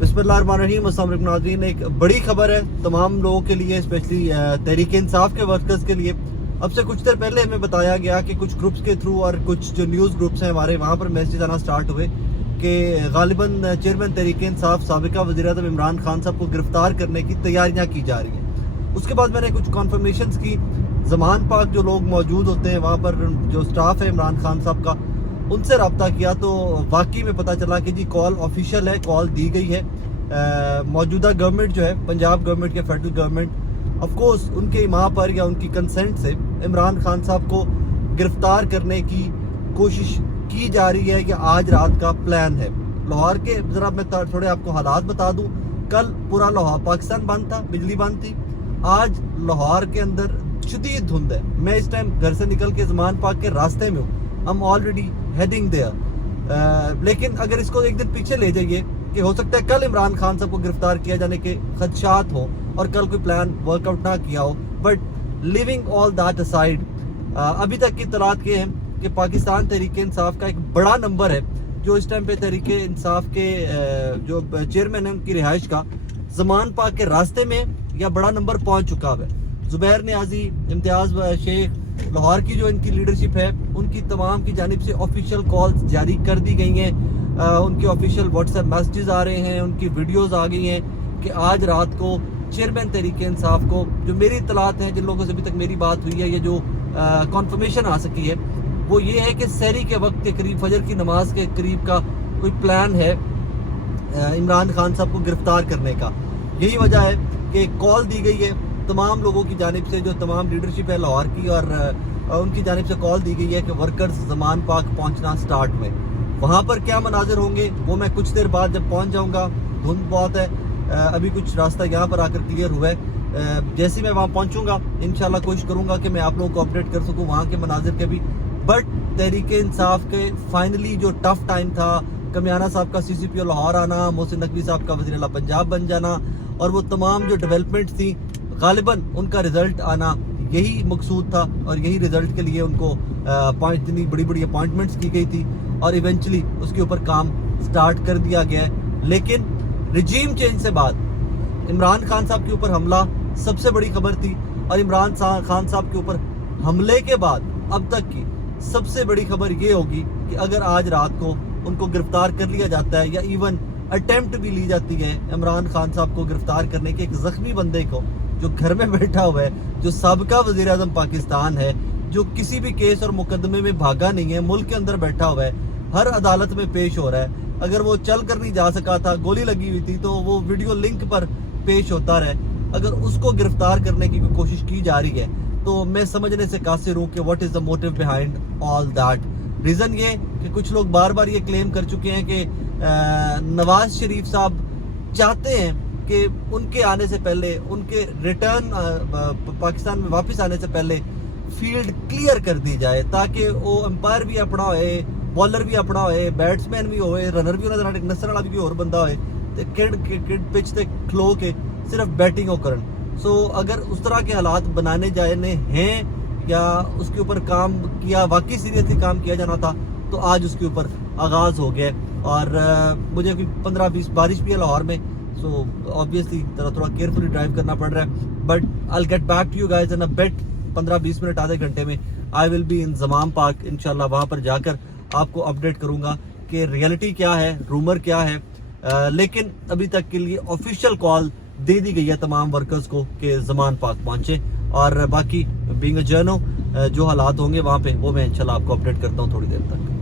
बिस्मिल्लाहिर्रहमानिर्रहीम। अस्सलाम वालेकुम नाज़रीन, एक बड़ी खबर है तमाम लोगों के लिए, स्पेशली तहरीक इंसाफ के वर्कर्स के लिए। अब से कुछ देर पहले हमें बताया गया कि कुछ ग्रुप्स के थ्रू और कुछ जो न्यूज़ ग्रुप्स हैं हमारे, वहाँ पर मैसेज आना स्टार्ट हुए कि गालिबन चेयरमैन तहरीक इंसाफ साबिका वज़ीर-ए-आज़म इमरान खान साहब को गिरफ्तार करने की तैयारियाँ की जा रही हैं। उसके बाद मैंने कुछ कन्फर्मेशंस की, ज़मान पाक जो लोग मौजूद होते हैं वहाँ पर, जो स्टाफ है इमरान खान साहब का, उनसे रब्ता किया तो वाकई में पता चला कि जी कॉल ऑफिशियल है, कॉल दी गई है। मौजूदा गवर्नमेंट जो है, पंजाब गवर्नमेंट या फेडरल गवर्नमेंट, ऑफ कोर्स उनके इमाम पर या उनकी कंसेंट से इमरान खान साहब को गिरफ्तार करने की कोशिश की जा रही है। कि आज रात का प्लान है। लाहौर के ज़रा मैं थोड़े आपको हालात बता दूं। कल पूरा लाहौर पाकिस्तान बंद था, बिजली बंद थी। आज लाहौर के अंदर शदीद धुंध है। मैं इस टाइम घर से निकल के ज़मान पाक के रास्ते में हूँ। हम ऑलरेडी हेडिंग देयर। लेकिन अगर इसको एक दिन पीछे ले जाइए कि हो सकता है कल इमरान खान साहब को गिरफ्तार किया जाने के खदशात हो और कल कोई प्लान वर्कआउट ना किया हो, but living all that aside, अभी तक की इत्तलात ये हैं कि पाकिस्तान तहरीक इंसाफ का एक बड़ा नंबर है जो इस टाइम पे तहरीक इंसाफ के जो चेयरमैन है उनकी रिहाइश का ज़मान पाक के रास्ते में या बड़ा नंबर पहुंच चुका है। जुबैर नियाजी, इम्तियाज़ शेख, लाहौर की जो इनकी लीडरशिप है, उनकी तमाम की जानिब से ऑफिशियल कॉल्स जारी कर दी गई हैं। उनके ऑफिशियल व्हाट्सएप मैसेजेस आ रहे हैं, उनकी वीडियोस आ गई हैं कि आज रात को चेयरमैन तहरीक इंसाफ को, जो मेरी इत्तलात हैं, जिन लोगों से अभी तक मेरी बात हुई है, ये जो कन्फर्मेशन आ सकी है वो ये है कि सहरी के वक्त के करीब, फजर की नमाज के करीब का कोई प्लान है इमरान खान साहब को गिरफ्तार करने का। यही वजह है कि कॉल दी गई है तमाम लोगों की जानिब से, जो तमाम लीडरशिप है लाहौर की, और उनकी जानिब से कॉल दी गई है कि वर्कर्स ज़मान पाक पहुंचना स्टार्ट में। वहाँ पर क्या मनाजिर होंगे वो मैं कुछ देर बाद जब पहुँच जाऊँगा। धुंध बहुत है, अभी कुछ रास्ता यहाँ पर आकर क्लियर हुआ है। जैसे ही मैं वहाँ पहुँचूँगा इंशाल्लाह कोशिश करूँगा कि मैं आप लोगों को अपडेट कर सकूँ वहाँ के मनाजिर के भी। बट तहरीक इंसाफ के फाइनली जो टफ टाइम था, कमियाना साहब का CCPO लाहौर आना, मोहसिन नकवी साहब का वज़ीर आला पंजाब बन जाना, और वो तमाम जो डेवलपमेंट थी, गालिबन उनका रिजल्ट आना, यही मकसूद था। और यही रिजल्ट के लिए उनको इतनी बड़ी बड़ी अपॉइंटमेंट्स की गई थी और इवेंचुअली उसके ऊपर काम स्टार्ट कर दिया गया है। लेकिन रिजीम चेंज से बाद इमरान खान साहब के ऊपर हमला सबसे बड़ी खबर थी, और इमरान खान साहब के ऊपर हमले के बाद अब तक की सबसे बड़ी खबर ये होगी कि अगर आज रात को उनको गिरफ्तार कर लिया जाता है या इवन अटेम्प्ट भी ली जाती है इमरान खान साहब को गिरफ्तार करने के, एक जख्मी बंदे को जो घर में बैठा हुआ है, जो साबिका वज़ीर आज़म पाकिस्तान है, जो किसी भी केस और मुकदमे में भागा नहीं है, मुल्क के अंदर बैठा हुआ है, हर अदालत में पेश हो रहा है। अगर वो चल कर नहीं जा सका था, गोली लगी हुई थी, तो वो वीडियो लिंक पर पेश होता रहे। अगर उसको गिरफ्तार करने की कोशिश की जा रही है तो मैं समझने से कासिर हूँ कि what is the motive behind all that. Reason ये कि कुछ लोग बार बार ये क्लेम कर चुके हैं कि नवाज शरीफ साहब चाहते हैं कि उनके आने से पहले, उनके रिटर्न पाकिस्तान में वापस आने से पहले फील्ड क्लियर कर दी जाए, ताकि वो अंपायर भी अपना होए, बॉलर भी अपना होए, बैट्समैन भी होए, रनर भी उन्होंने एक नसर वाला भी होर बंदा होए, तो किड पिच ते खलो के सिर्फ बैटिंग हो करन। सो अगर उस तरह के हालात बनाने जाने हैं या उसके ऊपर काम किया, वाकई सीरियसली काम किया जाना था, तो आज उसके ऊपर आगाज़ हो गया। और मुझे 15-20 बारिश भी है लाहौर में, सो ऑब्वियसली थोड़ा केयरफुली ड्राइव करना पड़ रहा है। But I will get back to you guys in a bit. 15-20 minute, आधे घंटे में आई विल बी इन ज़मान पाक। इंशाल्लाह वहाँ पर जाकर आपको अपडेट करूँगा कि रियलिटी क्या है, रूमर क्या है। लेकिन अभी तक के लिए ऑफिशियल कॉल दे दी गई है तमाम वर्कर्स को कि ज़मान पाक पहुँचे, और बाकी बीइंग अ जर्नो जो हालात होंगे वहाँ पे वो मैं इंशाल्लाह आपको अपडेट करता हूँ थोड़ी देर तक।